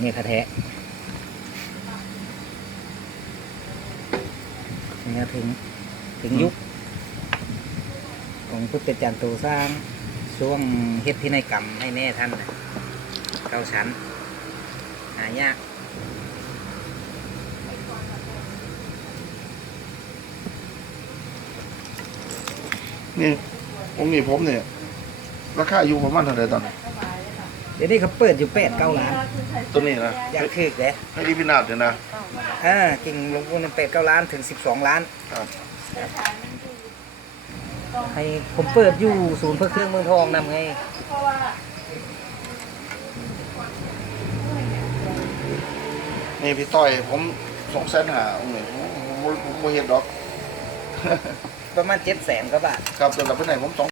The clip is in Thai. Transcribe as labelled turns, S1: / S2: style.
S1: เมฆแท้เนี่ยถึงถึงยุคของพุทธจันทร์โตสร้างช่วงเฮ็ดพินัยกรรมให้แม่ท่านน่ะเก้าชั้นหายาก
S2: นี่องค์นี้ผมเนี่ยราคาอยู่ประมาณเท่าไหร่ตอนนี้
S1: เดี๋ยวนี้เขาเปิดอยู่แปดเก้าล้าน
S2: ตัวนี้นะ
S1: อยากถึกเลย
S2: ให้ดีพินาศเนี่ยนะ
S1: อ่ากิ่งหลวงปู่นั่นแปดเก้าล้านถึงสิบสองล้าน
S2: ครับ
S1: ให้ผมเปิดอยู่ศูนย์เพื่อเครื่องเมืองทองนำไง
S2: นี่พี่ต้อยผมสองแสนหาองค์นี้ผมผมผมบ่เฮ็ดดอก
S1: ประมาณเจ็ดแสนกว่าบาท
S2: ครับแต่ละเพิ่นให้ผมสอง